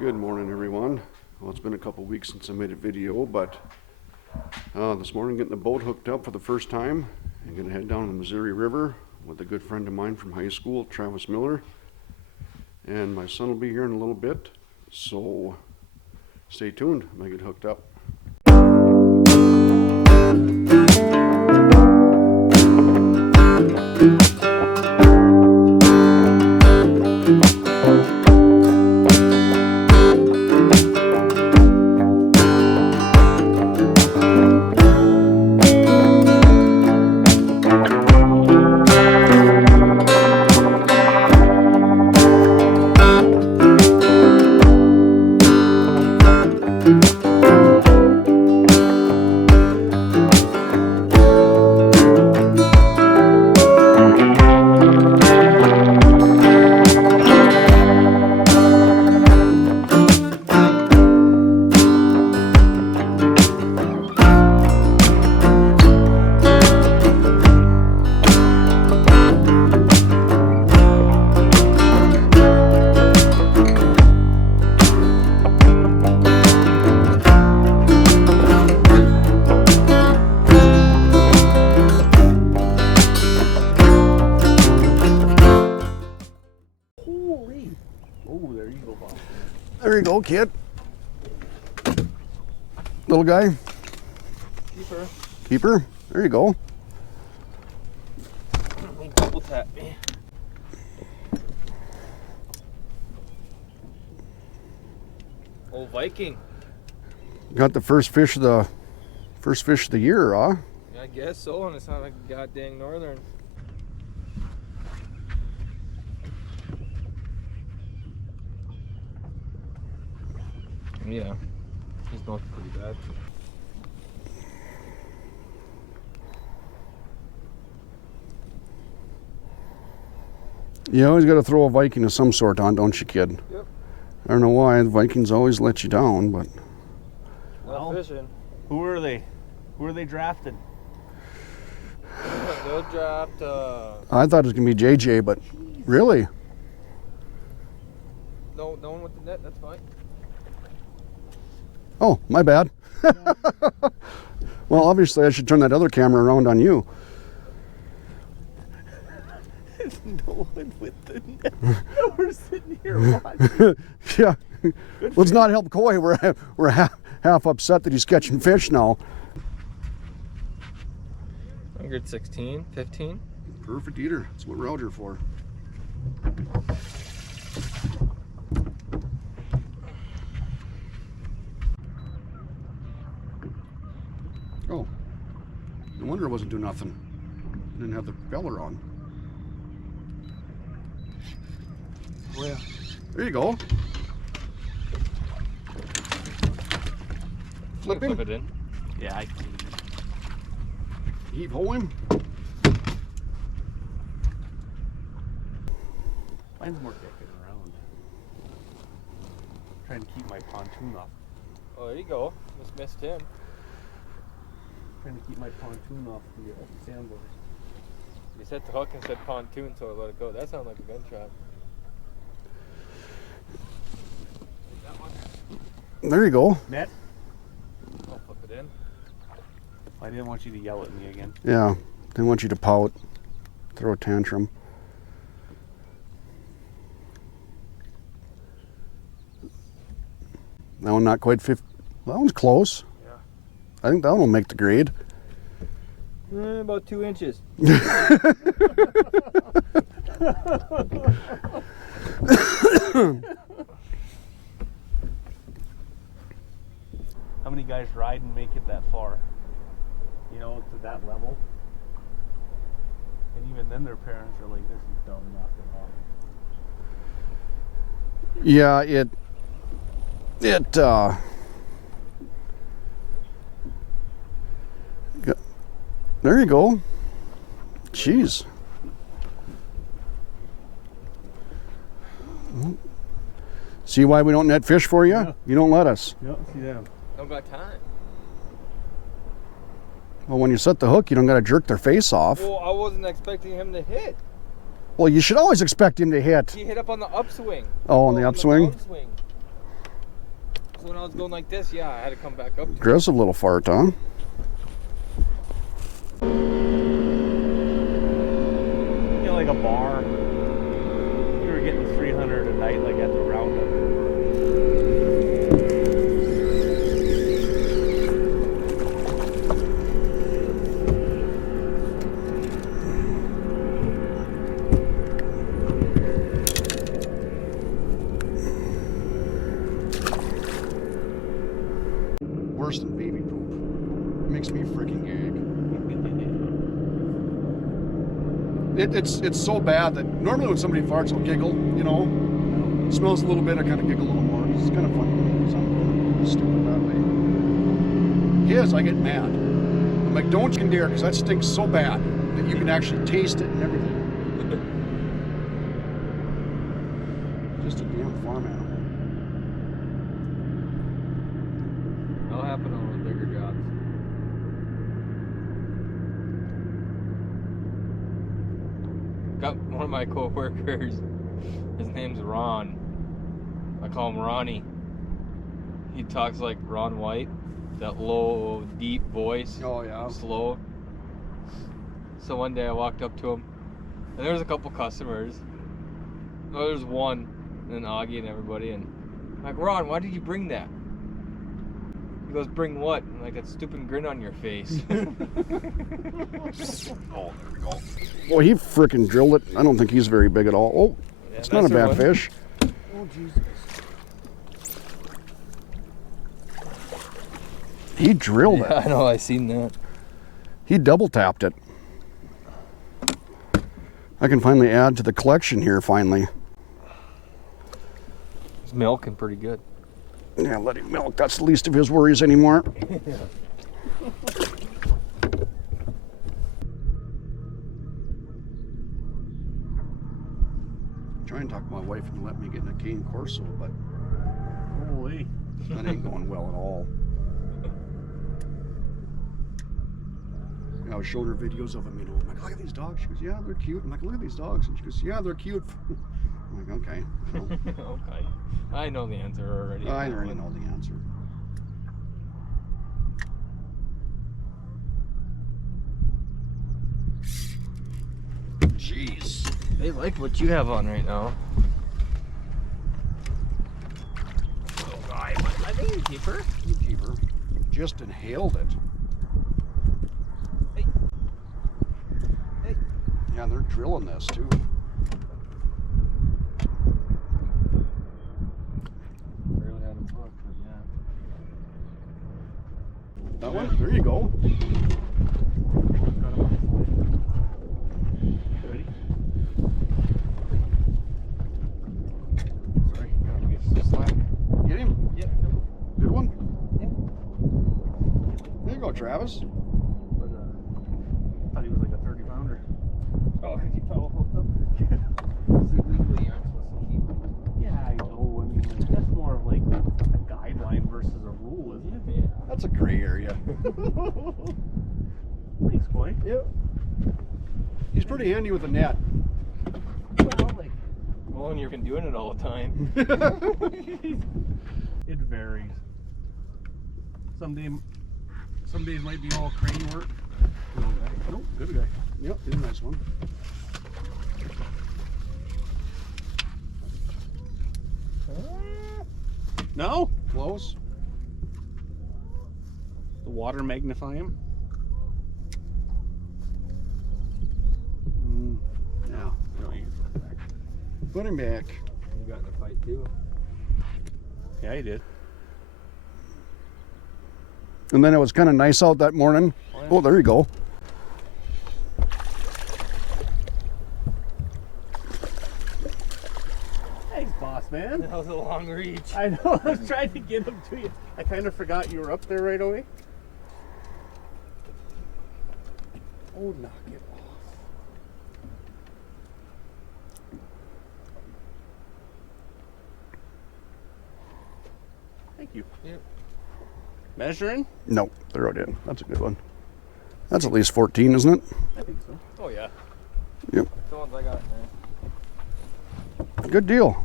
Good morning, everyone. Well, it's been a couple weeks since I made a video, but this morning getting the boat hooked up for the first time. I'm gonna head down the Missouri River with a good friend of mine from high school, Travis Miller, and my son will be here in a little bit, so stay tuned when I get hooked up. There you go, kid. Little guy. Keeper. Keeper. There you go. Double tap me. Old Viking. Got the first fish of the year, huh? I guess so, and it's not like a goddamn northern. Yeah, he's not pretty bad. You always got to throw a Viking of some sort on, don't you, kid? Yep. I don't know why the Vikings always let you down, but Well, fishing. Who are they? Who are they drafted? They'll draft. I thought it was gonna be JJ, but really? No one with the net. That's fine. Oh, my bad. Well, obviously I should turn that other camera around on you. No one with the net. We're sitting here watching. Yeah. Let's not help Coy. We're half upset that he's catching fish now. I'm good. 16, 15. Perfect eater. That's what we're out here for. Oh, no wonder it wasn't doing nothing. Didn't have the propeller on. Where? There you go. Flip him. Flip it in. Yeah, I can. Heave ho him. Mine's more dicking around. Trying to keep my pontoon off. Oh, there you go. Just missed him. Trying to keep my pontoon off the sandbars. You set the hook and said pontoon, so I let it go. That sounded like a gun trap. That one. There you go. Net? I'll flip it in. I didn't want you to yell at me again. Yeah, they want you to pout, throw a tantrum. That one not quite 50. That one's close. Yeah. I think that one will make the grade. About 2 inches. How many guys ride and make it that far? You know, to that level? And even then their parents are like, this is dumb, knock it off. Yeah, there you go. Jeez. See why we don't net fish for you? Yeah. You don't let us. Yep, see that. Don't got time. Well, when you set the hook, you don't got to jerk their face off. Well, I wasn't expecting him to hit. Well, you should always expect him to hit. He hit up on the upswing. Oh, on the upswing? I was going like this, yeah, I had to come back up. Aggressive little fart, huh? Yeah, like a bar. You were getting 300 a night, like at the roundup. Worse than baby poop. It makes me freaking gag. It's so bad that normally when somebody farts, I'll giggle, you know. It smells a little bit, I kind of giggle a little more. It's kind of funny because I'm stupid that way. His, I get mad. I'm like, don't you dare, because that stinks so bad that you can actually taste it and everything. Just a damn farm animal. That'll happen on the bigger jobs. Got one of my co-workers, his name's Ron. I call him Ronnie. He talks like Ron White, that low, deep voice. Oh, yeah. Slow. So one day I walked up to him, and there was a couple customers. Oh, there's one, and then Augie and everybody, and I'm like, Ron, why did you bring that? He goes, bring what? I'm like, that stupid grin on your face. Oh, there we go. Well, he frickin' drilled it. I don't think he's very big at all. Oh, Yeah, it's not a that's bad one. fish. Oh, Jesus. He drilled Yeah, it. I know, I seen that. He double tapped it. I can finally add to the collection here, finally. It's milking pretty good. Yeah, let him milk. That's the least of his worries anymore. Try and talk my wife and let me get in a cane corso, but Holy. that ain't going well at all. I was showing her videos of them, you know. I'm like, look at these dogs. She goes, yeah, they're cute. I'm like, look at these dogs. And she goes, yeah, they're cute. I'm like, okay. Well, Okay. I know the answer already. I already know the answer. Jeez. They like what you have on right now. Oh, guy. I think you keep her. You keep her. Just inhaled it. Hey. Hey. Yeah, they're drilling this too. Barely had him hooked, but yeah. That one? There you go. Ready? Sorry, gotta get some slack. Get him. Yep. Good one. Yeah. There you go, Travis. But, I thought he was like a 30 pounder. Oh, he fell hooked up. See, legally, you aren't supposed to keep them. Yeah, I know. I mean, like, that's more of like a guideline versus a rule, isn't it? Yeah. That's a gray area. Thanks, boy. Yep. He's pretty handy with a net. Well, like, Well, and you've been doing it all the time. it varies. Some days might be all crane work. Little guy. Nope, good guy. Yep, he's a nice one. No? Close. The water magnify him. Yeah. No, you can throw it back. Put him back. You got in a fight too. Yeah, he did. And then it was kind of nice out that morning. Oh, there you go. Thanks, boss man. That was a long reach. I know, I was trying to get him to you. I kind of forgot you were up there right away. Oh, knock it off. Thank you. Yep. Measuring? No, throw it in. That's a good one. That's at least 14, isn't it? I think so. Oh, yeah. Yep. The ones I got in there. Good deal.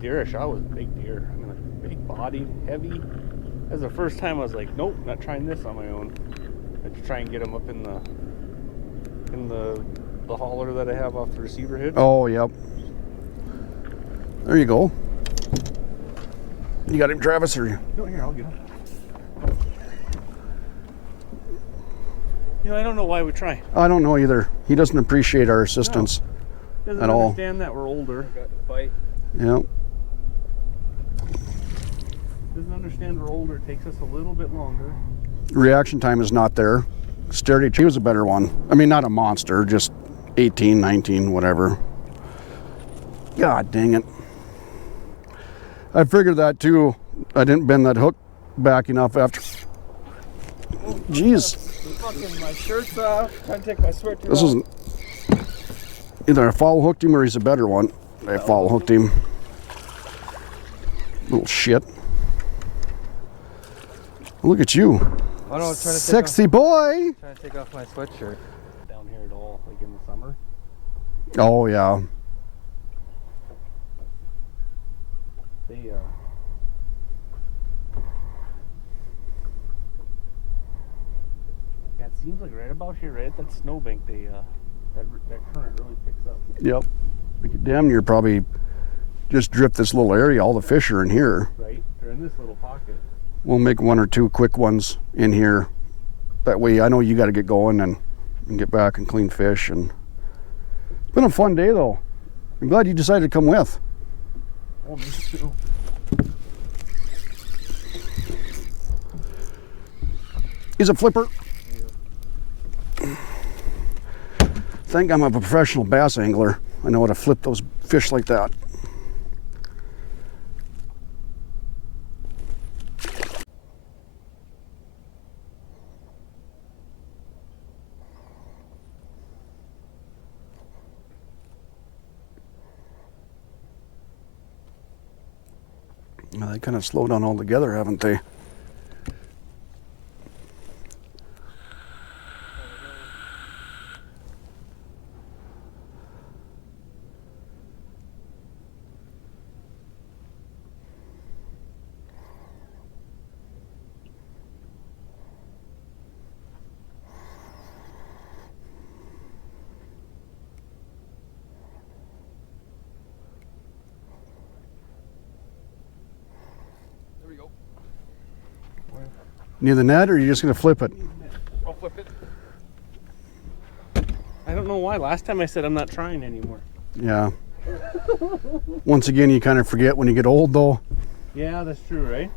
deer I shot was a big deer. I mean, like big bodied, heavy. That was the first time I was like, nope, not trying this on my own. I had to try and get him up in the hauler that I have off the receiver hitch. Oh, yep. There you go. You got him, Travis, or you? No, here, I'll get him. You know, I don't know why we try. I don't know either. He doesn't appreciate our assistance Doesn't at all. understand that we're older. Got to fight. Yep. Doesn't understand we're older. It takes us a little bit longer. Reaction time is not there. Sturdy, he was a better one. I mean, not a monster, just 18, 19, whatever. God dang it. I figured that too. I didn't bend that hook back enough after. Jeez. Fucking my shirt's off. Trying to take my sweater This off. isn't. Either I follow hooked him or he's a better one. I follow hooked him. Little shit. Look at you. I don't know, trying to Sexy boy. trying to take off my sweatshirt. Down here at all, like in the summer. Oh, yeah. They yeah, it seems like right about here, right at that snowbank, they that current really picks up. Yep. We could damn near probably just drip this little area. All the fish are in here. Right? They're in this little pocket. We'll make one or two quick ones in here. That way I know you got to get going and get back and clean fish. And it's been a fun day though. I'm glad you decided to come with. Oh, me too. He's a flipper. Think I'm a professional bass angler. I know how to flip those fish like that. Well, they kind of slowed down altogether, haven't they? There we go. Near the net, or are you just going to flip it? I'll flip it. I don't know why. Last time I said I'm not trying anymore. Yeah. Once again, you kind of forget when you get old, though. Yeah, that's true, right?